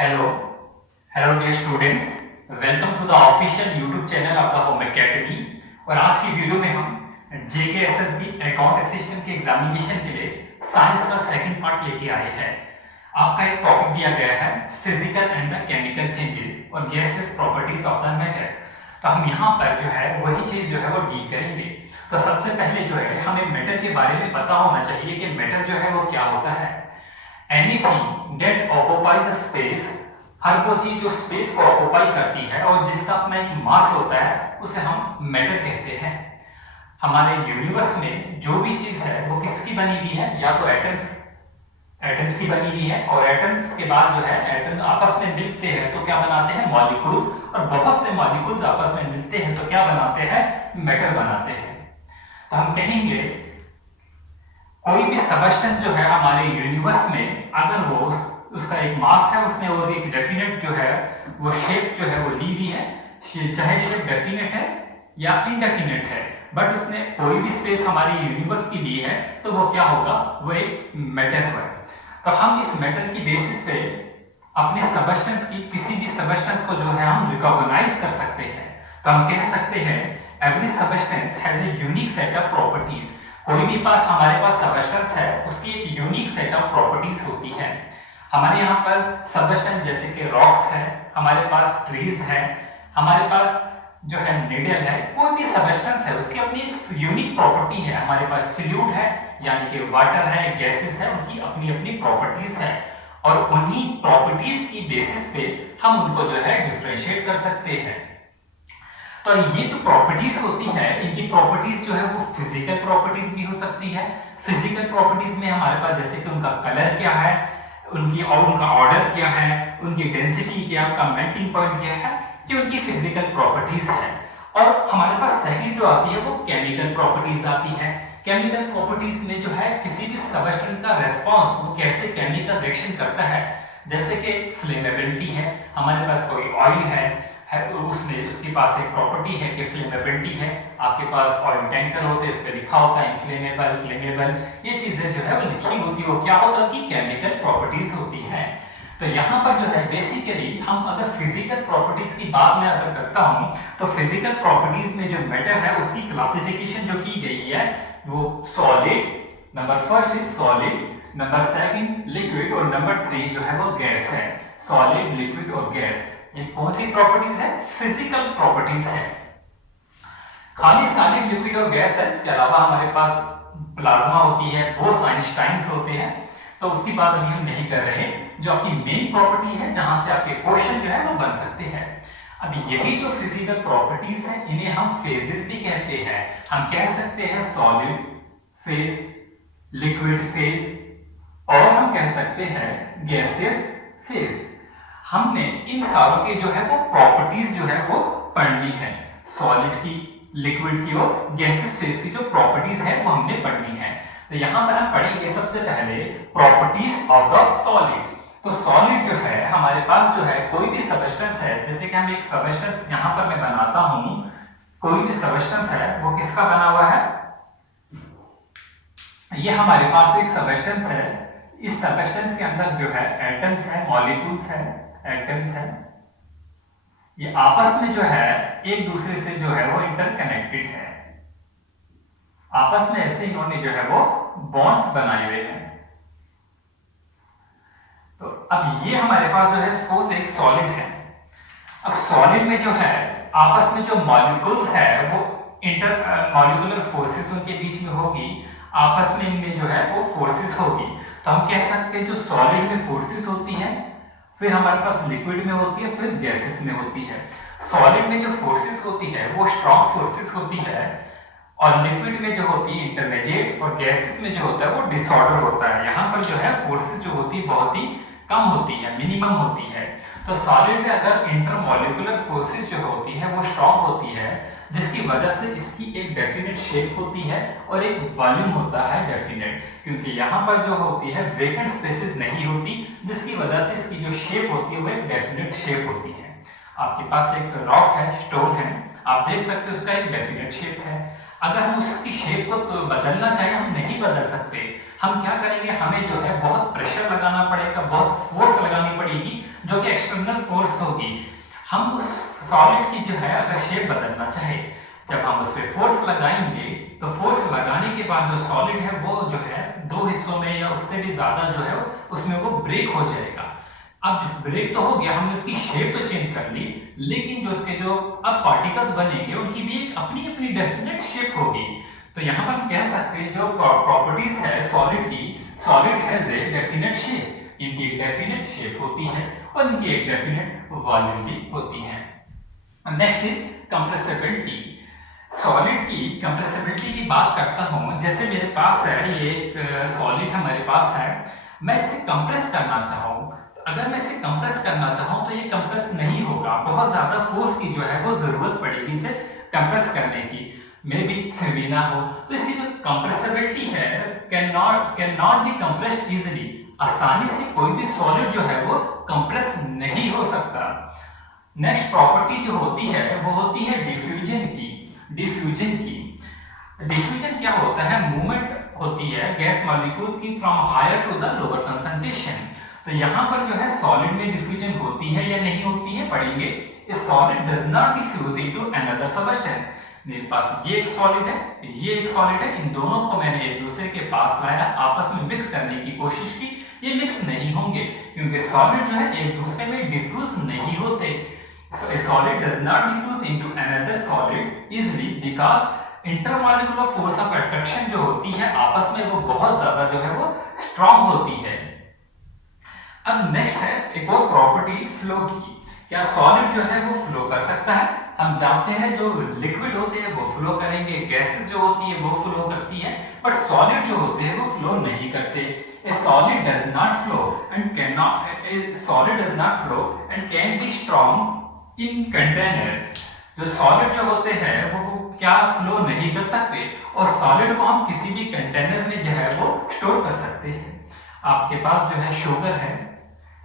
Hello, hello dear students, welcome to the official YouTube channel of the Home Academy। और आज की video में हम JKSSB अकाउंट असिस्टेंट के एग्जामिनेशन के लिए साइंस का सेकंड पार्ट लेके आए हैं। आपका एक टॉपिक दिया गया है physical and the chemical changes और gases properties of the matter. तो हम यहाँ पर जो है वही चीज जो है वो डील करेंगे। तो सबसे पहले जो है हमें मैटर के बारे में पता होना चाहिए कि मैटर जो है वो क्या होता है। एनीथिंग दैट ऑक्युपाइज स्पेस, हर वो चीज जो स्पेस को ऑक्युपाई करती है और जिसका अपना एक मास होता है उसे हम मैटर कहते हैं। हमारे यूनिवर्स में जो भी चीज है वो किसकी बनी हुई है, या तो एटम्स की बनी हुई है, और एटम्स के बाद जो है एटम आपस में मिलते हैं तो क्या बनाते हैं, मॉलिक्यूल्स, और बहुत से मॉलिक्यूल्स आपस में मिलते हैं तो क्या बनाते हैं, मैटर बनाते हैं। तो हम कहेंगे कोई भी सबस्टेंस जो है हमारे यूनिवर्स में, अगर वो उसका एक मास है, उसने और एक डेफिनेट जो है वो शेप जो है वो ली हुई है, चाहे शेप डेफिनेट है या इनडेफिनेट है, बट उसने कोई भी स्पेस हमारी यूनिवर्स की ली है, तो वो क्या होगा, वो एक मैटर है। तो हम इस मैटर की बेसिस पे अपने सबस्टेंस की, किसी भी सबस्टेंस को जो है हम रिकॉग्नाइज कर सकते हैं। तो हम कह सकते हैं every substance has a unique set of properties. कोई भी पास हमारे पास सबस्टेंस है उसकी एक यूनिक सेट ऑफ प्रॉपर्टीज होती है। हमारे यहाँ पर सबस्टेंस जैसे कि रॉक्स है, हमारे पास ट्रीज है, हमारे पास जो है नीडल है, कोई भी सबस्टेंस है उसकी अपनी एक यूनिक प्रॉपर्टी है। हमारे पास फ्लूइड है यानी कि वाटर है, गैसेस है, उनकी अपनी अपनी प्रॉपर्टीज है, और उन्हीं प्रॉपर्टीज की बेसिस पे हम उनको जो है डिफरेंशिएट कर सकते हैं। तो ये जो प्रॉपर्टीज होती है, इनकी प्रॉपर्टीज जो है वो फिजिकल प्रॉपर्टीज भी हो सकती है। फिजिकल प्रॉपर्टीज में हमारे पास जैसे कि उनका कलर क्या है, उनका ऑर्डर क्या है, उनकी डेंसिटी क्या, उनका मेल्टिंग पॉइंट क्या है, कि उनकी फिजिकल प्रॉपर्टीज है। और हमारे पास सेकंड जो आती है वो केमिकल प्रॉपर्टीज आती है। केमिकल प्रॉपर्टीज में जो है किसी भी सबस्टेंस का रिस्पांस वो कैसे केमिकल रिएक्शन करता है, जैसे कि फ्लेमेबिलिटी है, हमारे पास कोई ऑयल है उसमें उसके पास एक प्रॉपर्टी है कि फ्लेमेबिलिटी है। आपके पास ऑयल टैंकर होते हैं, इस पे लिखा होता है इनफ्लेमेबल, फ्लेमेबल, ये चीजें जो है वो लिखी होती है, वो क्या होता है कि केमिकल प्रॉपर्टीज होती है। तो यहाँ पर जो है बेसिकली हम अगर फिजिकल प्रॉपर्टीज की बात मैं अगर करता हूँ तो फिजिकल प्रॉपर्टीज में जो मैटर है उसकी क्लासिफिकेशन जो की गई है वो solid, number first is solid, number second liquid, और नंबर 3 जो है वो गैस है। सॉलिड, लिक्विड और गैस, ये कौन सी प्रॉपर्टीज है, फिजिकल प्रॉपर्टीज है। खाली सॉलिड, लिक्विड और गैस है, इसके अलावा हमारे पास प्लाज्मा होती है, बोस आइंस्टाइन्स होते हैं, तो उसकी बात अभी हम नहीं कर रहे। जो आपकी मेन प्रॉपर्टी है जहां से आपके क्वेश्चन जो है वो बन सकते हैं। अब यही जो फिजिकल प्रॉपर्टीज है इन्हें हम फेजेस भी कहते हैं। हम कह सकते हैं सॉलिड फेज, लिक्विड फेज, और हम कह सकते हैं गैसियस फेज। हमने इन सारों के जो है वो प्रॉपर्टीज जो है वो पढ़नी है, सॉलिड की, लिक्विड की और गैसियस फेज की जो प्रॉपर्टीज है वो हमने पढ़नी है। तो यहां पर हम पढ़ेंगे सबसे पहले प्रॉपर्टीज ऑफ द सॉलिड। तो सॉलिड जो है हमारे पास जो है कोई भी सबस्टेंस है, जैसे कि हम एक सबस्टेंस यहां पर मैं बनाता हूं, कोई भी सबस्टेंस है वो किसका बना हुआ है, ये हमारे पास एक सबस्टेंस है। इस सबस्टेंस के अंदर जो है एटम्स है, मॉलिक्यूल्स है, एटम्स है, ये आपस में जो है एक दूसरे से जो है वो इंटरकनेक्टेड है, आपस में ऐसे इन्होंने जो है वो बॉन्ड्स बनाए हुए हैं। तो अब ये हमारे पास जो है सपोज एक सॉलिड है। अब सॉलिड में जो है आपस में जो मॉलिक्यूल्स है वो इंटर मॉलिक्यूलर फोर्सेस उनके बीच में होगी, आपस में इनमें जो है वो फोर्सेस होगी। तो हम कह सकते हैं जो सॉलिड में फोर्सेस होती है, फिर हमारे पास लिक्विड में होती है, फिर गैसेस में होती है। सॉलिड में जो फोर्सेस होती है वो स्ट्रॉन्ग फोर्सेस होती है, और लिक्विड में जो होती है इंटरमीडिएट, और गैसेस में जो होता है वो डिसऑर्डर होता है। यहाँ पर जो है फोर्सेस जो होती है बहुत ही कम होती है, मिनिमम होती है। तो सॉलिड में अगर इंटरमॉलिक्यूलर फोर्सेस जो होती है वो स्ट्रॉन्ग होती है, जिसकी वजह से इसकी एक डेफिनेट शेप होती है और एक वॉल्यूम होता है डेफिनेट, क्योंकि यहाँ पर जो होती है वेकेंट स्पेसेस नहीं होती, जिसकी वजह से इसकी जो शेप होती है वो एक डेफिनेट शेप होती है। आपके पास एक रॉक है, स्टोन है, आप देख सकते हो उसका एक डेफिनेट शेप है। अगर हम उसकी शेप को तो बदलना चाहें, हम नहीं बदल सकते। हम क्या करेंगे, हमें जो है बहुत प्रेशर लगाना पड़ेगा, बहुत फोर्स लगानी पड़ेगी, जो कि एक्सटर्नल फोर्स होगी। हम उस सॉलिड की जो है अगर शेप बदलना चाहे, जब हम उस पर फोर्स लगाएंगे तो फोर्स लगाने के बाद जो सॉलिड है वो जो है दो हिस्सों में या उससे भी ज्यादा जो है उसमें वो ब्रेक हो जाएगा। अब ब्रेक तो हो गया, हमने उसकी शेप तो चेंज कर ली, लेकिन जो उसके जो अब पार्टिकल्स बनेंगे उनकी भी एक अपनी अपनी डेफिनेट शेप होगी। तो यहाँ पर हम कह सकते हैं जो प्रॉपर्टीज है सॉलिड की, solid has a definite shape, इनकी एक डेफिनेट शेप होती है और इनकी एक डेफिनेट वॉल्यूम भी होती है। Next is compressibility. सॉलिड की कंप्रेसिबिलिटी की बात करता हूं, जैसे मेरे पास है ये एक सॉलिड हमारे पास है, मैं इसे कंप्रेस करना चाहूं, अगर मैं इसे कंप्रेस करना चाहूं तो ये कंप्रेस नहीं होगा, बहुत ज्यादा फोर्स की जो है वो जरूरत पड़ेगी इसे कंप्रेस करने की, मे बी ना हो। तो इसकी जो कंप्रेसिबिलिटी है can not be compressed easily, आसानी से कोई भी सॉलिड जो है वो कंप्रेस नहीं हो सकता। नेक्स्ट प्रॉपर्टी जो होती है वो होती है डिफ्यूजन की। डिफ्यूजन क्या होता है, मूवमेंट होती है गैस मॉलिक्यूल्स की from higher to the lower concentration. तो यहाँ पर जो है सॉलिड में डिफ्यूजन होती है या नहीं होती है पढ़ेंगे। A solid does not diffuse into another substance. मेरे पास ये एक सॉलिड है, ये एक सॉलिड है, इन दोनों को मैंने एक दूसरे के पास लाया, आपस में मिक्स करने की कोशिश की, ये मिक्स नहीं होंगे क्योंकि सॉलिड जो है एक दूसरे में डिफ्यूज नहीं होते। So a solid does not diffuse into another solid easily because intermolecular force of attraction जो होती है आपस में वो बहुत ज्यादा जो है वो स्ट्रांग होती है। अब नेक्स्ट है एक और प्रॉपर्टी फ्लो की। क्या सॉलिड जो है वो फ्लो कर सकता है? हम जानते हैं जो लिक्विड होते हैं वो फ्लो करेंगे, गैसेस जो होती है वो फ्लो करती है, बट सॉलिड जो होते हैं वो फ्लो नहीं करते। A solid does not flow and can be strong in container. जो सॉलिड जो होते हैं वो क्या फ्लो नहीं कर सकते, और सॉलिड को हम किसी भी कंटेनर में जो है वो स्टोर कर सकते हैं। आपके पास जो है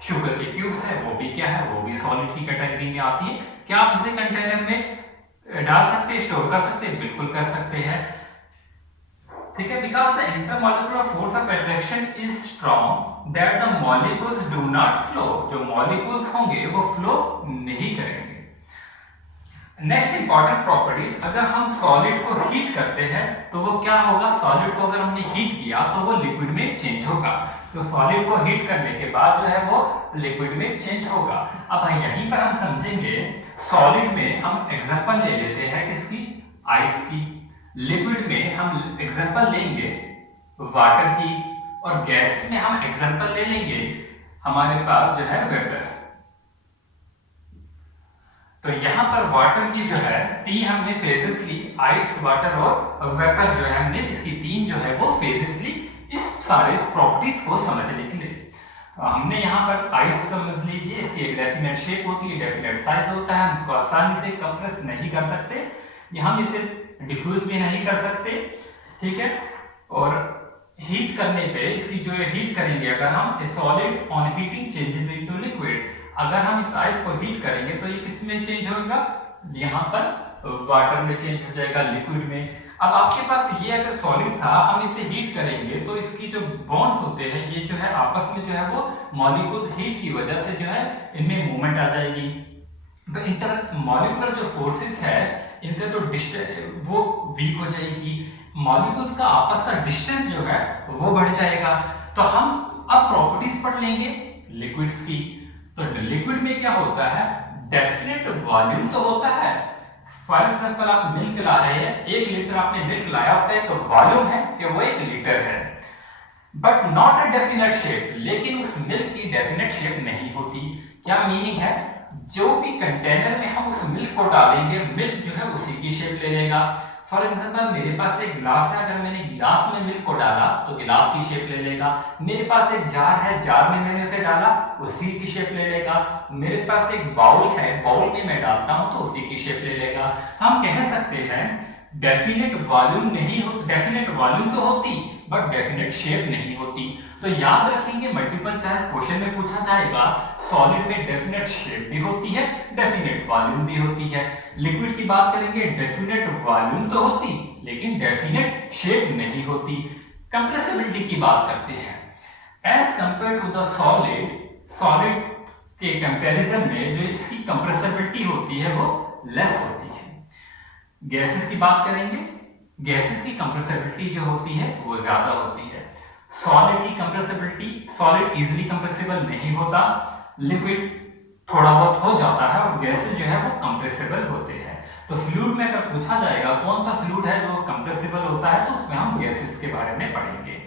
शुगर के क्यूब्स है, वो भी क्या है, वो भी सॉलिड की कैटेगरी में आती है। क्या आप उसे कंटेनर में डाल सकते हैं, स्टोर कर सकते हैं? बिल्कुल कर सकते हैं, ठीक है। Because the intermolecular force of attraction is strong that the molecules do not flow. जो मॉलिक्यूल्स होंगे वो फ्लो नहीं करेंगे। नेक्स्ट इंपॉर्टेंट प्रॉपर्टीज, अगर हम सॉलिड को हीट करते हैं तो वो क्या होगा, सॉलिड को अगर हमने हीट किया तो वो लिक्विड में चेंज होगा। तो सॉलिड को हीट करने के बाद जो है वो लिक्विड में चेंज होगा। अब यहीं पर हम समझेंगे, सॉलिड में हम एग्जांपल ले लेते हैं किसकी, आइस की। लिक्विड में हम एग्जांपल लेंगे वाटर की, और गैस में हम एग्जांपल ले लेंगे हमारे पास जो है वेपर। तो यहां पर वाटर की जो है तीन हमने फेजेस ली, आइस, वाटर और वेपर जो है हमने इसकी तीन जो है वो फेजेस ली इस सारे प्रॉपर्टीज को समझने के लिए। हमने यहाँ पर आइस समझ लीजिए, इसकी एक डेफिनेट शेप होती है, डेफिनेट साइज होता है, हम इसको आसानी से कंप्रेस नहीं कर सकते, हम इसे डिफ्यूज भी नहीं कर सकते, ठीक है। और हीट करने पे इसकी जो है हीट करेंगे, अगर हम solid on heating changes into liquid, अगर हम इस आइस को हीट करेंगे तो ये किस में चेंज होगा, यहाँ पर वाटर में चेंज हो जाएगा, लिक्विड में। अब आपके पास ये अगर सॉलिड था, हम इसे हीट करेंगे तो इसकी जो बॉन्ड्स होते हैं ये जो है आपस में जो है वो मॉलिक्यूल्स हीट की वजह से जो है इनमें मूवमेंट आ जाएगी। तो इंटरमॉलिक्यूलर जो फोर्सेस है इनका जो वो वीक हो जाएगी, मॉलिक्यूल्स का आपस का डिस्टेंस जो है वो बढ़ जाएगा। तो हम अब प्रॉपर्टीज पढ़ लेंगे लिक्विड्स की। तो लिक्विड में क्या होता है, डेफिनेट वॉल्यूम तो होता है। फॉर एग्जांपल आप मिल्क ला रहे हैं, 1 लीटर आपने मिल्क लाया, उसका एक वॉल्यूम है कि वो 1 लीटर है, but not a definite shape. लेकिन उस मिल्क की डेफिनेट शेप नहीं होती। क्या मीनिंग है, जो भी कंटेनर में हम उस मिल्क को डालेंगे, मिल्क जो है उसी की शेप ले लेगा। फॉर एग्जांपल मेरे पास एक गिलास है, अगर मैंने गिलास में मिल्क को डाला तो गिलास की शेप ले लेगा। मेरे पास एक जार है, जार में मैंने उसे डाला, उसी की शेप ले लेगा। मेरे पास एक बाउल है, बाउल में मैं डालता हूं तो उसी की शेप ले लेगा। हम कह सकते हैं डेफिनेट वॉल्यूम नहीं हो, डेफिनेट वॉल्यूम तो होती बट डेफिनेट शेप नहीं होती। तो याद रखेंगे मल्टीपल चॉइस क्वेश्चन में पूछा जाएगा सॉलिड में डेफिनेट शेप भी होती है, डेफिनेट वॉल्यूम भी होती है। लिक्विड की बात करेंगे डेफिनेट वॉल्यूम तो होती लेकिन डेफिनेट शेप नहीं होती। कंप्रेसिबिलिटी की बात करते हैं। As compared to the solid के कंपैरिजन में जो इसकी कंप्रेसिबिलिटी होती है वो लेस होती है। गैसेस की बात करेंगे, गैसेस की कंप्रेसिबिलिटी जो होती है वो ज्यादा होती है। सॉलिड की कंप्रेसिबिलिटी, सॉलिड इजीली कंप्रेसिबल नहीं होता, लिक्विड थोड़ा बहुत हो जाता है और गैसेस जो है वो कंप्रेसिबल होते हैं। तो फ्लूइड में अगर पूछा जाएगा कौन सा फ्लूइड है जो कंप्रेसिबल होता है तो उसमें हम गैसेस के बारे में पढ़ेंगे।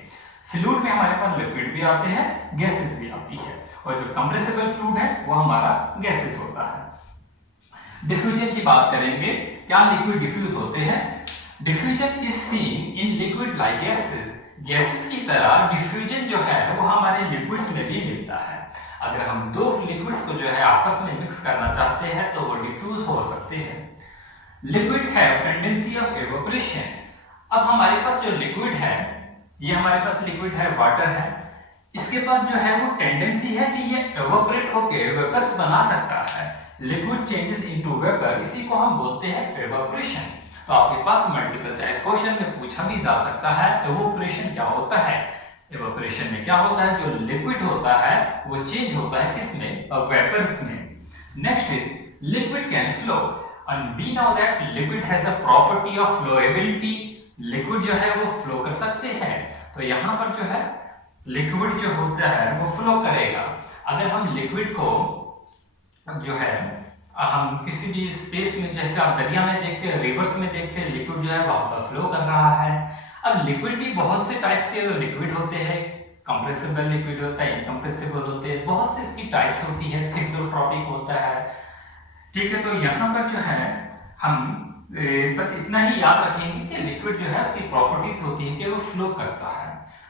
फ्लूइड में हमारे पास लिक्विड भी आते हैं, गैसेस भी आती है और जो कंप्रेसिबल फ्लूइड है वो हमारा गैसेस होता है। डिफ्यूजन की बात करेंगे, क्या लिक्विड डिफ्यूज होते हैं? Diffusion is seen in liquid like gases. Gases की तरह डिफ्यूजन जो है वो हमारे लिक्विड्स में भी मिलता है। अगर हम दो लिक्विड्स को जो है आपस में मिक्स करना चाहते हैं तो वो डिफ्यूज हो सकते हैं। लिक्विड है टेंडेंसी ऑफ एवापोरेशन। अब हमारे पास जो लिक्विड है, ये हमारे पास लिक्विड है, वाटर है, इसके पास जो है वो टेंडेंसी है कि ये एवापोरेट होकर वेपर्स बना सकता है। लिक्विड चेंजेस इनटू वेपर, इसी को हम बोलते हैं एवापोरेशन। तो आपके पास मल्टीपल चॉइस क्वेश्चन में पूछा भी जा सकता है एवापोरेशन क्या होता है। एवापोरेशन में क्या होता है, जो लिक्विड होता है वो चेंज होता है किसमें, वेपर्स में। Next is liquid can flow and we know that liquid has a property of flowability. Liquid जो है वो फ्लो कर सकते हैं, तो यहां पर जो है लिक्विड जो होता है वो फ्लो करेगा। अगर हम लिक्विड को जो है हम किसी भी स्पेस में, जैसे आप दरिया में देखते हैं, रिवर्स में देखते हैं, लिक्विड जो है वहां पर फ्लो कर रहा है। अब लिक्विड भी बहुत से टाइप्स के लिक्विड होते हैं, कंप्रेसिबल लिक्विड होता है, इनकंप्रेसिबल होते हैं, बहुत से इसकी टाइप्स होती है, थिक्सोट्रॉपिक होता है, ठीक है। तो यहाँ पर जो है हम बस इतना ही याद रखेंगे कि लिक्विड जो है उसकी प्रॉपर्टीज होती है कि वो फ्लो करता है।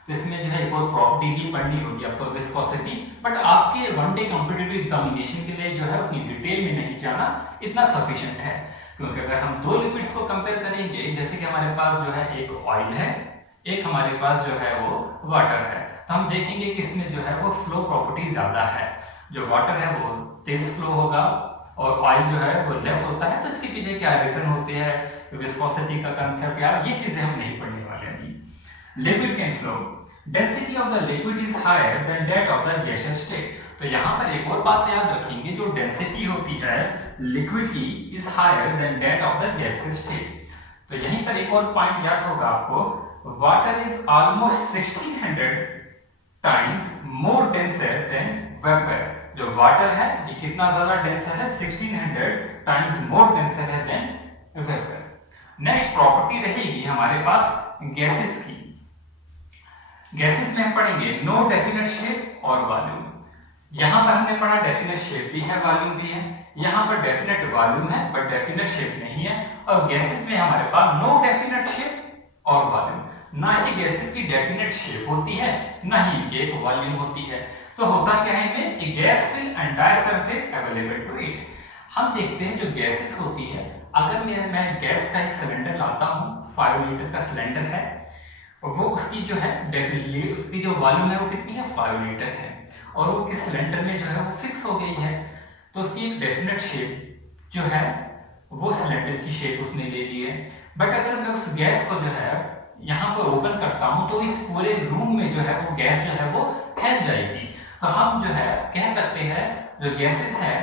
तो इसमें जो है एक और प्रॉपर्टी भी पढ़नी होगी आपको, विस्कोसिटी, बट आपके वन डे कॉम्पिटिटिव एग्जामिनेशन के लिए जो है उतनी डिटेल में नहीं जाना, इतना सफिशिएंट है। क्योंकि अगर हम दो लिक्विड्स को कंपेयर करेंगे, जैसे कि हमारे पास जो है एक ऑयल है, एक हमारे पास जो है वो वाटर है, तो हम देखेंगे कि इसमें जो है वो फ्लो प्रॉपर्टी ज्यादा है। जो वाटर है वो तेज फ्लो होगा और ऑयल जो है वो लेस होता है। तो इसके पीछे क्या रीजन होते हैं, विस्कोसिटी का कंसेप्ट, यार ये चीजें हम नहीं पढ़ने वाले अभी। Liquid can flow, density of the liquid is higher than that of the gaseous state. तो यहाँ पर एक और बात याद रखेंगे, जो डेंसिटी होती है लिक्विड की is higher than that of the gaseous state. तो यहीं पर एक और पॉइंट याद होगा आपको, water is almost 1600 times more denser than vapour. जो वाटर है ये कितना ज्यादा डेंसर है, 1600 टाइम्स मोर डेंसर है देन वेपर। नेक्स्ट प्रॉपर्टी रहेगी हमारे पास गैसेस की। गैसेस में हम पढ़ेंगे नो डेफिनेट शेप और वॉल्यूम। यहां पर हमने पढ़ा डेफिनेट शेप भी है, वॉल्यूम भी है। यहां पर डेफिनेट वॉल्यूम है बट डेफिनेट शेप नहीं है। और गैसेस में हमारे पास नो डेफिनेट शेप और वॉल्यूम, ना ही गैसेस की डेफिनेट शेप होती है ना ही एक वॉल्यूम होती है। तो होता क्या है इनमें, a gas fill entire surface available to it. हम देखते हैं जो गैसेस होती है, अगर मैं गैस का एक सिलेंडर लाता हूं, 5 लीटर का सिलेंडर है, वो उसकी जो है डेफिनेटली उसकी जो वॉल्यूम है वो कितनी है, 5 लीटर है, और वो किस सिलेंडर में जो है वो फिक्स हो गई है, तो उसकी एक डेफिनेट शेप जो है वो सिलेंडर की शेप उसने ले ली है। बट अगर मैं उस गैस को जो है यहाँ पर ओपन करता हूँ तो इस पूरे रूम में जो है वो गैस जो है वो फैल जाएगी। तो हम जो है कह सकते हैं जो गैसेस है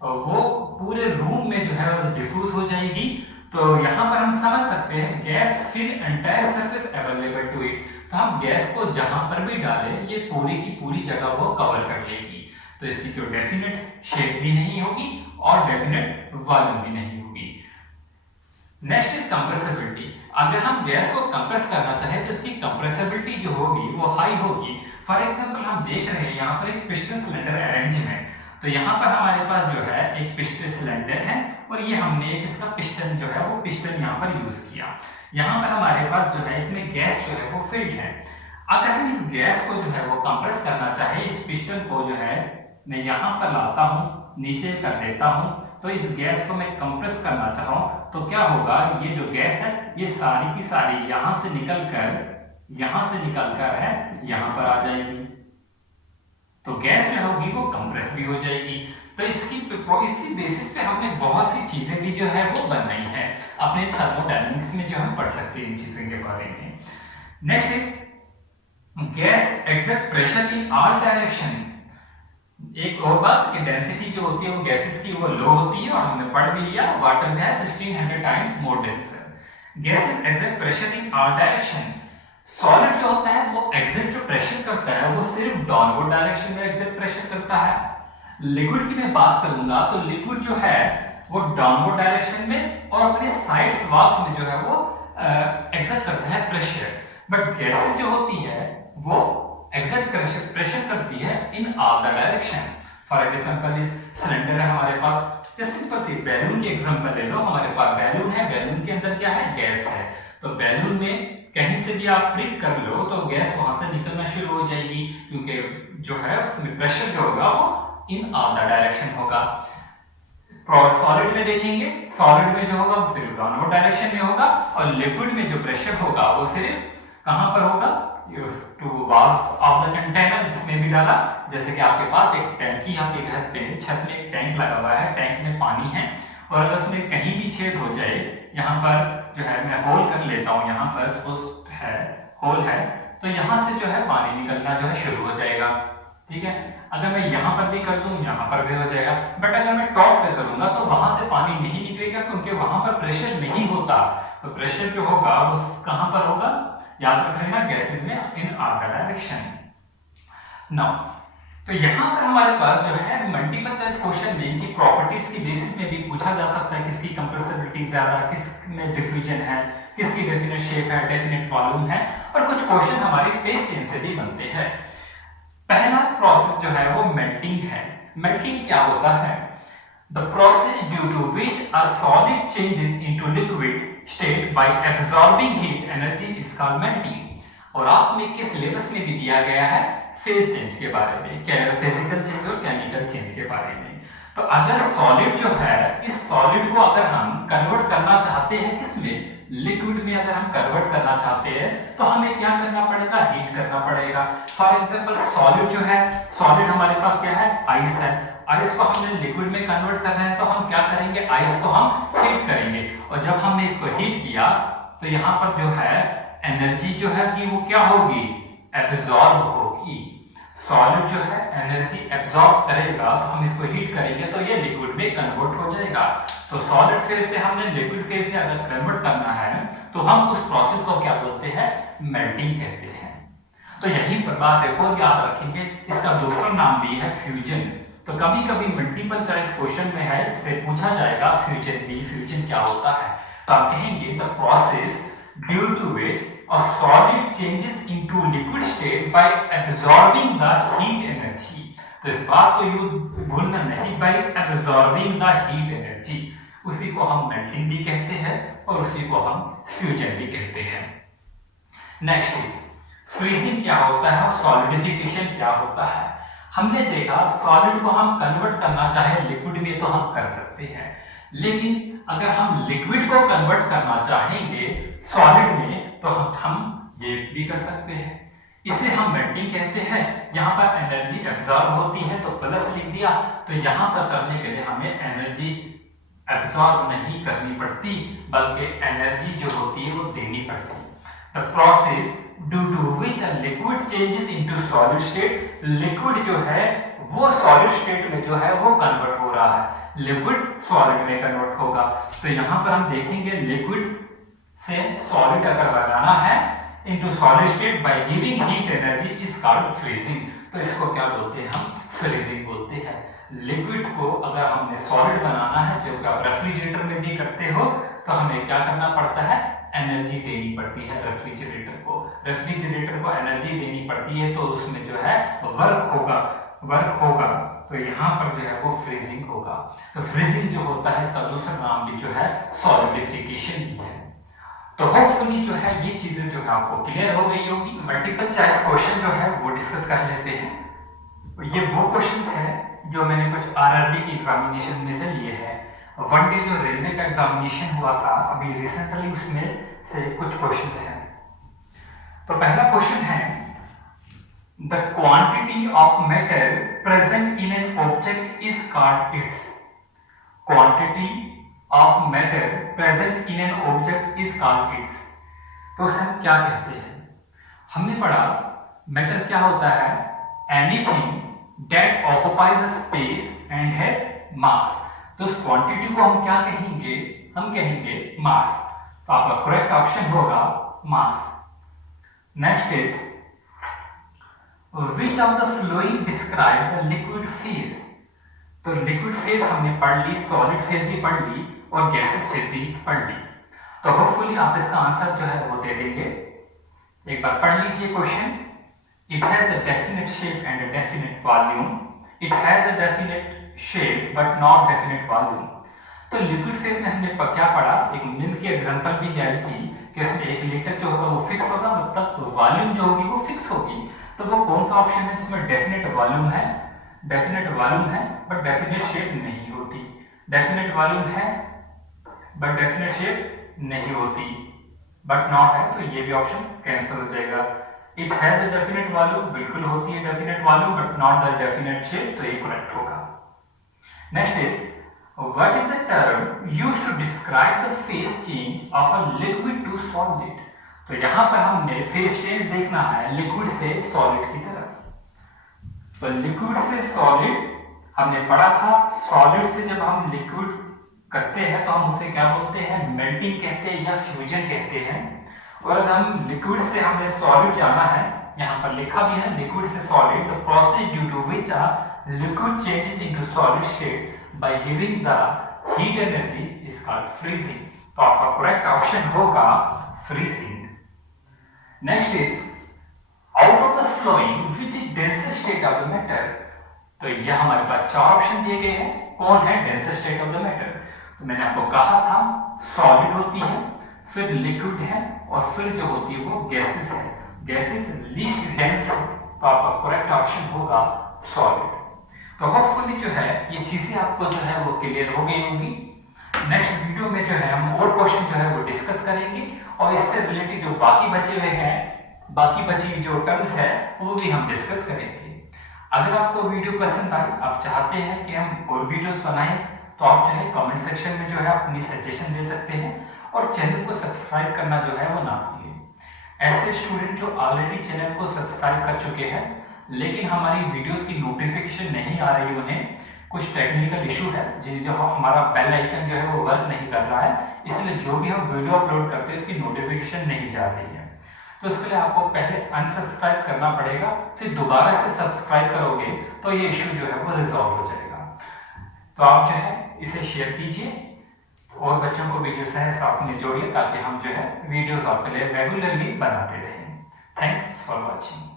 वो पूरे रूम में जो है वो डिफ्यूज हो जाएगी। तो यहाँ पर हम समझ सकते हैं gas fill entire surface available to it. तो हम गैस को जहां पर भी डालें ये पूरी की पूरी जगह वो कवर कर लेगी। तो इसकी जो डेफिनेट शेप भी नहीं होगी और डेफिनेट वॉल्यूम भी नहीं होगी। Next is compressibility. अगर हम गैस को कंप्रेस करना चाहे तो इसकी कंप्रेसिबिलिटी जो होगी वो हाई होगी। फॉर एग्जांपल हम देख रहे हैं यहाँ पर एक पिस्टन सिलेंडर अरेंज है, तो यहाँ पर हमारे पास जो है एक पिस्टन सिलेंडर है और ये हमने एक इसका पिस्टन जो है वो पिस्टन यहाँ पर यूज किया। यहाँ पर हमारे पास जो है इसमें गैस जो है वो फिल्ड है। अगर हम इस गैस को जो है वो कंप्रेस करना चाहे, इस पिस्टन को जो है मैं यहाँ पर लाता हूँ, नीचे कर देता हूँ, तो इस गैस को मैं कंप्रेस करना चाहूँ तो क्या होगा, ये जो गैस है ये सारी की सारी यहाँ से निकल कर यहां से निकलकर है यहां पर आ जाएगी, तो गैस जो होगी वो कंप्रेस भी हो जाएगी। तो इसी बेसिस पे हमने बहुत सी चीजें भी जो है वो बनाई है, अपने थर्मोडायनेमिक्स में जो हम पढ़ सकते हैं इन चीजों के बारे में। Next is gas exert pressure in all direction. एक और बात कि डेंसिटी जो होती है वो गैसेस की वो लो होती है, और हमने पढ़ भी लिया वाटर में है 1600 times more denser. Gases exert pressure in all direction. Solid जो होता है वो एग्जर्ट जो प्रेशर करता है वो सिर्फ डाउनवर्ड डायरेक्शन में एग्जर्ट प्रेशर करता है। लिक्विड की मैं बात करूंगा तो लिक्विड जो है वो डाउनवर्ड डायरेक्शन में और अपने साइड्स वॉल्स में जो है वो एग्जर्ट करता है प्रेशर। बट गैसेस जो होती है वो एग्जर्ट प्रेशर करती है in all the direction. For example इस सिलेंडर है हमारे पास, या सिंपल सी बैलून की एग्जांपल ले लो, हमारे पास बैलून है, बैलून के अंदर क्या है गैस है, तो बैलून में कहीं से भी आप प्रिक कर लो तो गैस वहां से निकलना शुरू हो जाएगी, क्योंकि जो है उसमें प्रेशर जो होगा वो इन ऑल द डायरेक्शन होगा। सॉलिड में देखेंगे, सॉलिड में जो होगा वो सिर्फ डाउनवर्ड डायरेक्शन में होगा, और लिक्विड में जो प्रेशर होगा वो सिर्फ कहां पर होगा, to walls of the container, जिसमें भी डाला। जैसे कि आपके पास एक टैंकी, आपके घर पे छत में एक टैंक लगा हुआ है, टैंक में पानी है, और अगर उसमें कहीं भी छेद हो जाए, यहाँ पर जो है मैं होल कर लेता हूँ, यहाँ पर सपोज है होल है, तो यहाँ से जो है पानी निकलना जो है शुरू हो जाएगा, ठीक है। अगर मैं यहाँ पर भी कर दूं यहाँ पर भी हो जाएगा, बट अगर मैं टॉप पे करूंगा तो वहां से पानी नहीं निकलेगा, क्योंकि वहां पर प्रेशर नहीं होता। तो प्रेशर जो होगा वो कहां पर होगा, याद रख लेना गैसेस में in all the direction. Now तो यहाँ पर हमारे पास जो है मल्टीपल चॉइस क्वेश्चन में इनकी प्रॉपर्टीज की बेसिस में भी पूछा जा सकता है, किसकी कंप्रेसिबिलिटी ज्यादा, किस में डिफ्यूजन है, किसकी डेफिनेट शेप है, डेफिनेट वॉल्यूम है, और कुछ क्वेश्चन हमारे फेज चेंज से भी बनते हैं। पहला प्रोसेस जो है वो मेल्टिंग है। मेल्टिंग क्या होता है, the process due to which a solid changes into liquid state by absorbing heat energy is called melting. और आपने के सिलेबस में भी दिया गया है फेज चेंज के बारे में, फिजिकल चेंज और केमिकल चेंज के बारे में। तो अगर सॉलिड जो है, इस सॉलिड को अगर हम कन्वर्ट करना चाहते हैं किसमें, लिक्विड में अगर हम कन्वर्ट करना चाहते हैं तो हमें क्या करना पड़ेगा, हीट करना पड़ेगा। फॉर एग्जांपल सॉलिड जो है, सॉलिड हमारे पास क्या है, आइस है, आइस को हमने लिक्विड में कन्वर्ट करना है तो हम क्या करेंगे, आइस को हम हीट करेंगे, और जब हमने इसको हीट किया तो यहाँ पर जो है एनर्जी जो है कि वो क्या होगी, एब्जॉर्ब होगी। सॉलिड जो है एनर्जी एब्जॉर्ब करेगा, तो हम इसको हीट करेंगे तो ये लिक्विड में कन्वर्ट हो जाएगा। तो सॉलिड फेज से हमने लिक्विड फेज में अगर कन्वर्ट करना है तो हम उस प्रोसेस को क्या बोलते हैं, मेल्टिंग कहते हैं। तो यही पर बात है, और याद रखेंगे इसका दूसरा नाम भी है फ्यूजन। तो कभी कभी मल्टीपल चॉइस क्वेश्चन में है इससे पूछा जाएगा फ्यूजन भी, फ्यूजन क्या होता है, तो आप कहेंगे the process due to which a solid changes into liquid state by absorbing the heat energy। तो इस बात को यू भूलना नहीं, by absorbing the heat energy, उसी को हम मेल्टिंग भी कहते हैं और उसी को हम फ्यूजन भी कहते हैं। नेक्स्ट इज फ्रीजिंग क्या होता है और सॉलिडिफिकेशन क्या होता है। हमने देखा सॉलिड को हम कन्वर्ट करना चाहे लिक्विड में तो हम कर सकते हैं, लेकिन अगर हम लिक्विड को कन्वर्ट करना चाहेंगे सॉलिड में तो हम ये भी कर सकते हैं, इसे हम मेल्टिंग कहते हैं। यहाँ पर एनर्जी एब्जॉर्ब होती है तो प्लस लिख दिया, तो यहाँ पर करने के लिए हमें एनर्जी एब्जॉर्ब नहीं करनी पड़ती, बल्कि एनर्जी जो होती है वो देनी पड़ती है। The process due to which a liquid changes into solid state, liquid जो है वो सॉलिड स्टेट में जो है वो कन्वर्ट हो रहा है, लिक्विड सॉलिड में कन्वर्ट होगा। तो यहाँ पर हम देखेंगे लिक्विड से सॉलिड अगर बनाना है into solid state by giving heat energy is called freezing. तो इसको क्या बोलते हैं, हम फ्रीजिंग बोलते हैं। लिक्विड को अगर हमने सॉलिड बनाना है, जब आप रेफ्रिजरेटर में भी करते हो तो हमें क्या करना पड़ता है, एनर्जी देनी पड़ती है रेफ्रिजरेटर को। रेफ्रिजरेटर को एनर्जी देनी पड़ती है तो उसमें जो है वर्क होगा, तो यहाँ पर जो है वो फ्रीजिंग होगा। तो फ्रीजिंग जो होता है इसका दूसरा नाम भी जो है सॉलिडिफिकेशन भी है। तो होपफुली जो है ये चीजें जो है आपको क्लियर हो गई होगी। मल्टीपल चॉइस क्वेश्चन जो है वो डिस्कस कर लेते हैं। ये वो क्वेश्चंस हैं जो मैंने कुछ आरआरबी की एग्जामिनेशन में से लिए हैं। वन डे जो रेलवे का एग्जामिनेशन हुआ था अभी रिसेंटली, उसमें से कुछ क्वेश्चंस हैं। तो पहला क्वेश्चन है the quantity of matter present in an object is called its. Quantity of matter present in an object is called its. तो उसे हम क्या कहते हैं? हमने पढ़ा मैटर क्या होता है? Anything that occupies space and has मास। तो उस क्वांटिटी को हम क्या कहेंगे? हम कहेंगे मास। तो आपका करेक्ट ऑप्शन होगा mass. Next is which of the following describe the liquid phase. तो लिक्विड फेज हमने पढ़ ली, सॉलिड फेज भी पढ़ ली और गैसेस फेज भी पढ़ ली। तो होपफुली आप इसका आंसर जो है वो दे देंगे। एक बार पढ़ लीजिए question. It has a definite shape and a definite volume. It has a definite shape but not definite volume. तो लिक्विड फेज में हमने क्या पढ़ा? एक मिल्क की एग्जांपल भी दी थी कि उसमें 1 लीटर जो होगा वो फिक्स होगा, मतलब वॉल्यूम जो होगी वो फिक्स होगी। तो वो कौन सा ऑप्शन है जिसमें डेफिनेट वॉल्यूम है? डेफिनेट वॉल्यूम है बट डेफिनेट शेप नहीं होती। डेफिनेट वॉल्यूम है बट डेफिनेट शेप नहीं होती, बट नॉट है, तो ये भी ऑप्शन कैंसिल हो जाएगा। It has a definite volume, बिल्कुल होती है definite volume but not the definite shape, तो ये करेक्ट होगा। Next is what is the term used to describe the phase change of a liquid to solid. तो यहां पर हमने फेज चेंज देखना है लिक्विड से सॉलिड की तरफ। तो लिक्विड से सॉलिड हमने पढ़ा था। सॉलिड से जब हम लिक्विड करते हैं तो हम उसे क्या बोलते हैं? मेल्टिंग कहते हैं या फ्यूजन कहते हैं। और अगर हम लिक्विड से हमने सॉलिड जाना है, यहाँ पर लिखा भी है लिक्विड से solid, the process due to which a liquid changes into solid state by giving the heat energy is called freezing. तो आपका करेक्ट ऑप्शन होगा freezing. Next is out of the flowing which is denser state of the matter. तो यह हमारे पास 4 option दिए गए हैं। कौन है denser state of the matter? तो मैंने आपको कहा था सॉलिड होती है, फिर लिक्विड है और फिर जो होती है वो गैसेस है। गैसेस लीस्ट डेंस है, तो आपका करेक्ट ऑप्शन होगा सॉलिड। तो होपफुली जो है ये चीजें आपको जो है वो क्लियर हो गई होंगी। नेक्स्ट वीडियो में जो है हम और क्वेश्चन जो है वो डिस्कस करेंगे और इससे रिलेटेड जो बाकी बचे हुए हैं, बाकी बची जो टर्म्स है वो भी हम डिस्कस करेंगे। अगर आपको वीडियो पसंद आए, आप चाहते हैं कि हम और वीडियोस बनाएं, तो आप जो है कमेंट सेक्शन में जो है अपनी सजेशन दे सकते हैं और चैनल को सब्सक्राइब करना जो है वो ना भूलिए। ऐसे स्टूडेंट जो ऑलरेडी चैनल को सब्सक्राइब कर चुके हैं लेकिन हमारी वीडियोस की नोटिफिकेशन नहीं आ रही, उन्हें कुछ टेक्निकल इशू है जो हमारा बेल आइकन जो है वो वर्क नहीं कर रहा है, इसलिए जो भी हम वीडियो अपलोड करते हैं उसकी नोटिफिकेशन नहीं जा रही है। तो इसके लिए आपको पहले अनसब्सक्राइब करना पड़ेगा, फिर दोबारा से सब्सक्राइब करोगे तो ये इशू जो है वो रिजॉल्व हो जाएगा। तो आप जो है इसे शेयर कीजिए और बच्चों को भी जो है साथ में जोड़िए ताकि हम जो है वीडियोस आपके लिए रेगुलरली बनाते रहें। Thanks for watching.